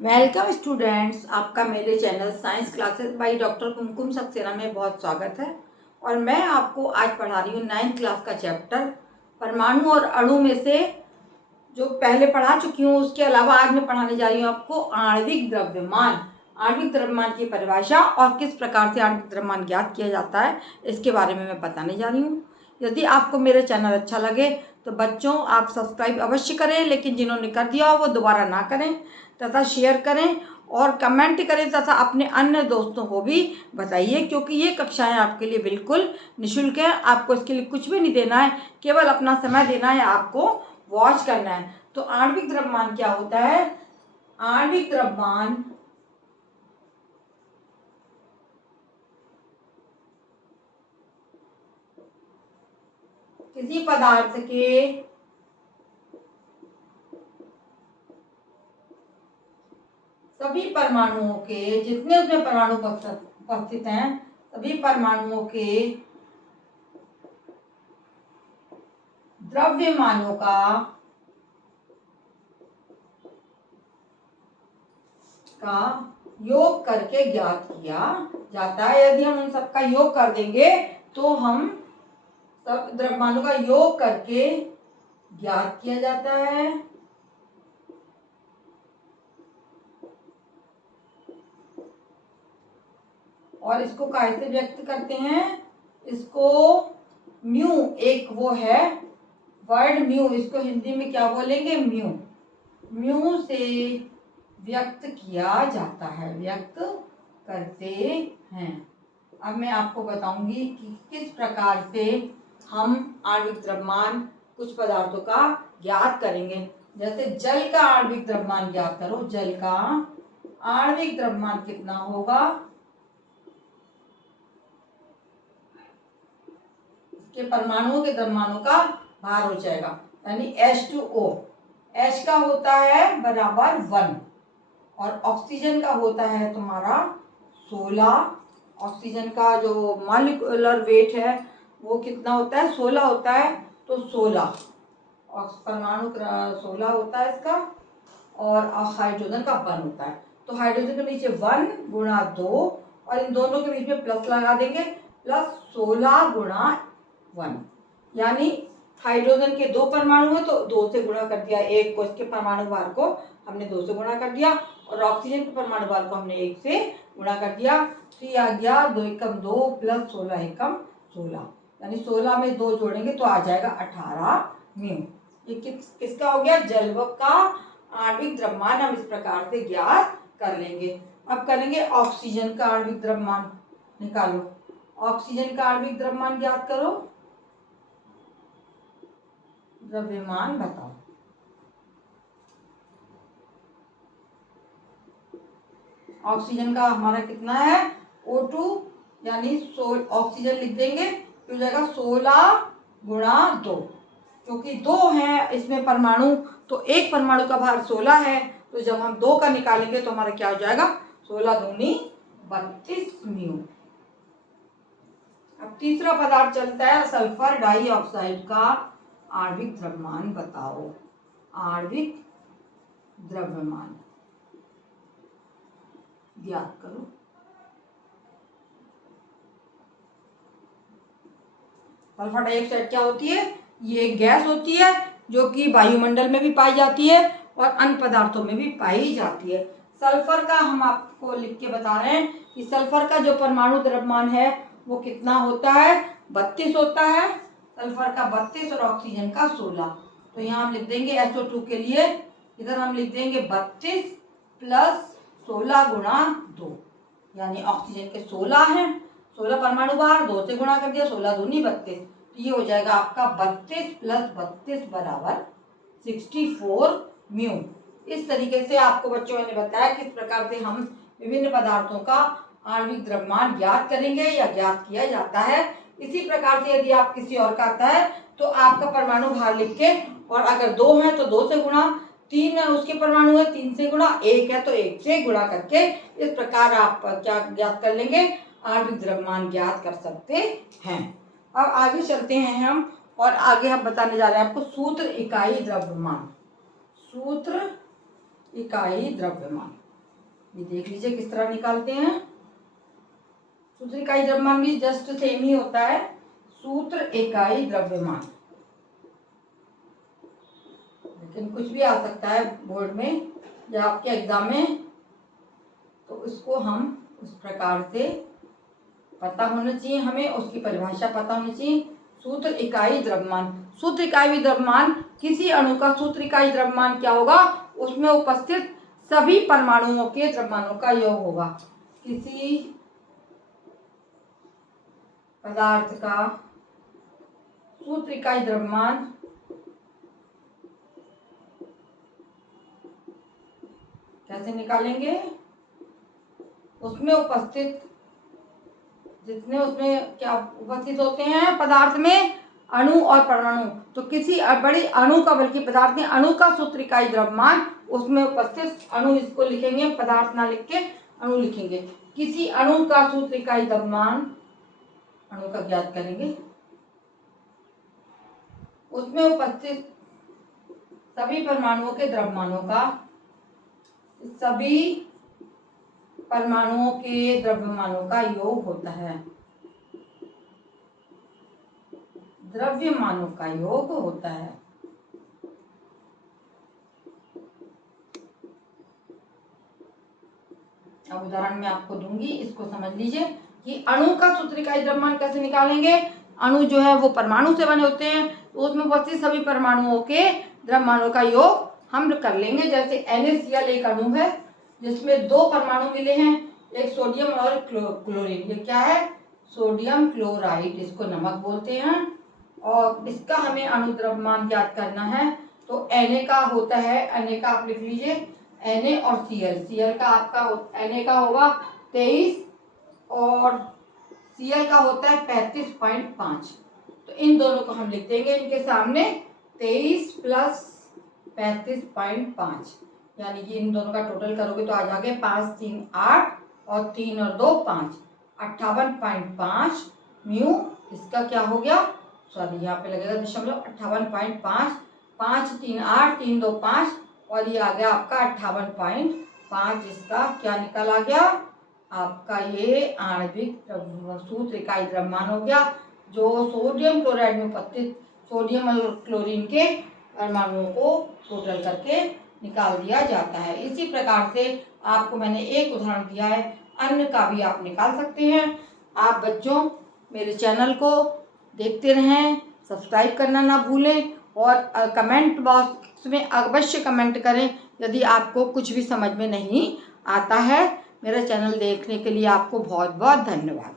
Welcome students, आपका मेरे channel science classes by doctor Kumkum Saxena में बहुत स्वागत है। और मैं आपको आज पढ़ा रही हूँ 9th क्लास का चैप्टर परमाणु और अणु में से जो पहले पढ़ा चुकी हूँ। उसके अलावा आज मैं पढ़ाने जा रही हूँ आपको आणविक द्रव्यमान। आणविक द्रव्यमान की परिभाषा और किस प्रकार से आणविक द्रव्यमान ज्ञात किया जाता है, इसके बारे में मैं बताने जा रही हूँ। यदि आपको मेरा चैनल अच्छा लगे तो बच्चों आप सब्सक्राइब अवश्य करें, लेकिन जिन्होंने कर दिया हो वो दोबारा ना करें, तथा शेयर करें और कमेंट करें तथा अपने अन्य दोस्तों को भी बताइए, क्योंकि ये कक्षाएं आपके लिए बिल्कुल निःशुल्क है। आपको इसके लिए कुछ भी नहीं देना है, केवल अपना समय देना है, आपको वॉच करना है। तो आणविक द्रव्यमान क्या होता है? आणविक द्रव्यमान किसी पदार्थ के सभी परमाणुओं के, जितने उसमें परमाणु उपस्थित हैं, सभी परमाणुओं के द्रव्यमानों का योग करके ज्ञात किया जाता है। यदि हम उन सबका योग कर देंगे तो हम सब द्रव्यमानों का योग करके ज्ञात किया जाता है। और इसको कैसे व्यक्त करते हैं? इसको म्यू, एक वो है वर्ड म्यू, इसको हिंदी में क्या बोलेंगे? म्यू। म्यू से व्यक्त किया जाता है, व्यक्त करते हैं। अब मैं आपको बताऊंगी कि किस प्रकार से हम आणविक द्रव्यमान कुछ पदार्थों का ज्ञात करेंगे। जैसे जल का आणविक द्रव्यमान ज्ञात करो। जल का आणविक द्रव्यमान कितना होगा? के परमाणुओं के द्रव्यमानों का भार हो जाएगा, यानी H2O। H का होता है बराबर 1 और ऑक्सीजन का होता है तुम्हारा 16। ऑक्सीजन का जो मॉलिक्यूलर वेट है वो कितना होता है? 16 होता है। तो 16 परमाणु 16 होता है इसका, और हाइड्रोजन का 1 होता है। तो हाइड्रोजन के नीचे 1 गुणा 2 और इन दोनों के बीच में प्लस लगा देंगे, प्लस 16 गुणा 1, यानी हाइड्रोजन के 2 परमाणु है तो 2 से गुणा कर दिया। एक को, इसके परमाणु भार को हमने 2 से गुणा कर दिया और ऑक्सीजन के परमाणु भार को हमने 1 से गुणा कर दिया। तो ये आ गया 2 एकम 2 प्लस 16 एकम 16, यानी 16 में 2 जोड़ेंगे तो आ जाएगा 18 म्यू। ये किसका हो गया? जल का आणविक द्रव्यमान हम इस प्रकार से ज्ञात कर लेंगे। अब करेंगे ऑक्सीजन का आणविक द्रव्यमान। निकालो, ऑक्सीजन का आणविक द्रव्यमान ज्ञात करो। द्रव्यमान बताओ। ऑक्सीजन का हमारा कितना है? O2, यानी ऑक्सीजन लिख देंगे तो जाएगा 16 गुणा 2, क्योंकि 2 है इसमें परमाणु, तो एक परमाणु का भार 16 है। तो जब हम 2 का निकालेंगे तो हमारा क्या हो जाएगा? 16 दूनी 32 म्यू। अब तीसरा पदार्थ चलता है सल्फर डाइऑक्साइड का आणविक द्रव्यमान बताओ। आणविक द्रव्यमान ज्ञात करो। सल्फर डाइऑक्साइड क्या होती है? ये गैस होती है जो कि वायुमंडल में भी पाई जाती है और अन्य पदार्थों में भी पाई जाती है। सल्फर का हम आपको लिख के बता रहे हैं कि सल्फर का जो परमाणु द्रव्यमान है वो कितना होता है? 32 होता है। सल्फर का 32 और ऑक्सीजन का 16। तो यहाँ हम लिख देंगे SO2 के लिए, इधर हम लिख देंगे 32 प्लस 16 गुणा 2, यानी ऑक्सीजन के 16 हैं, 16 परमाणु भार 2 से गुणा कर दिया, 16 दूनी 32। तो ये हो जाएगा आपका 32 प्लस 32 बराबर 64 म्यू। इस तरीके से आपको बच्चों ने बताया किस प्रकार से हम विभिन्न पदार्थों का आणविक द्रव्यमान ज्ञात करेंगे या ज्ञात किया जाता है। इसी प्रकार से यदि आप किसी और का आता है तो आपका परमाणु भार लिख के, और अगर 2 है तो 2 से गुणा, 3 उसके परमाणु है 3 से गुणा, 1 है तो 1 से गुणा करके इस प्रकार आप क्या ज्ञात कर लेंगे? आणविक द्रव्यमान ज्ञात कर सकते हैं। अब आगे चलते हैं हम, और आगे हम बताने जा रहे हैं आपको सूत्र इकाई द्रव्यमान। सूत्र इकाई द्रव्यमान। ये देख लीजिए किस तरह निकालते हैं। सूत्र इकाई द्रव्यमान भी जस्ट सेम ही होता है, सूत्र इकाई द्रव्यमान, लेकिन कुछ भी आ सकता है बोर्ड में या आपके एग्जाम में, तो इसको हम उस प्रकार से पता होना चाहिए, हमें उसकी परिभाषा पता होनी चाहिए। सूत्र इकाई द्रव्यमान, सूत्र इकाई द्रव्यमान, किसी अणु का सूत्र इकाई द्रव्यमान क्या होगा, उसमें उपस्थित सभी परमाणुओं के द्रव्यमानों का योग होगा। किसी पदार्थ का सूत्र इकाई द्रव्यमान कैसे निकालेंगे, उसमें उपस्थित जितने उसमें क्या उपस्थित होते हैं पदार्थ में, अणु और परमाणु, तो किसी बड़ी अणु का, बल्कि पदार्थ में अणु का सूत्र इकाई द्रव्यमान, उसमें उपस्थित अणु, इसको लिखेंगे पदार्थ ना लिख के अणु लिखेंगे। किसी अणु का सूत्र इकाई द्रव्यमान, अणु का ज्ञात करेंगे, उसमें उपस्थित सभी परमाणुओं के द्रव्यमानों का, सभी परमाणुओं के द्रव्यमानों का योग होता है, द्रव्यमानों का योग होता है। अब उदाहरण मैं आपको दूंगी, इसको समझ लीजिए कि अणु का सूत्र इकाई द्रव्यमान कैसे निकालेंगे। अणु जो है वो परमाणु से बने होते हैं, तो उसमें उपस्थित सभी परमाणुओं के द्रव्यमानों का योग हम कर लेंगे। जैसे NaCl एक अणु है जिसमें 2 परमाणु मिले हैं, एक सोडियम और क्लोरीन। ये क्या है, सोडियम क्लोराइड, इसको नमक बोलते हैं। और इसका हमें अणु द्रव्यमान ज्ञात करना है, तो Na का होता है, Na का आप लिख लीजिए, Na और Cl का आपका Na का होगा 23 और Cl का होता है 35.5। तो इन दोनों को हम लिख देंगे इनके सामने 23 प्लस 35.5, यानी कि इन दोनों का टोटल करोगे तो आ जाओगे 5 3 8 और 3 और 2 5, 58.5 म्यू। इसका क्या हो गया, सॉरी यहाँ पे लगेगा दशमलव, 58.5, 5 3 8 3 2 5 और ये आ गया आपका 58.5। इसका क्या निकल आ गया आपका, ये आणविक सूत्र इकाई द्रव्यमान हो गया, जो सोडियम क्लोराइड में उपस्थित सोडियम और क्लोरीन के परमाणुओं को टोटल करके निकाल दिया जाता है। इसी प्रकार से आपको मैंने एक उदाहरण दिया है, अन्य का भी आप निकाल सकते हैं। आप बच्चों मेरे चैनल को देखते रहें, सब्सक्राइब करना ना भूलें और कमेंट बॉक्स में अवश्य कमेंट करें यदि आपको कुछ भी समझ में नहीं आता है। मेरा चैनल देखने के लिए आपको बहुत बहुत धन्यवाद।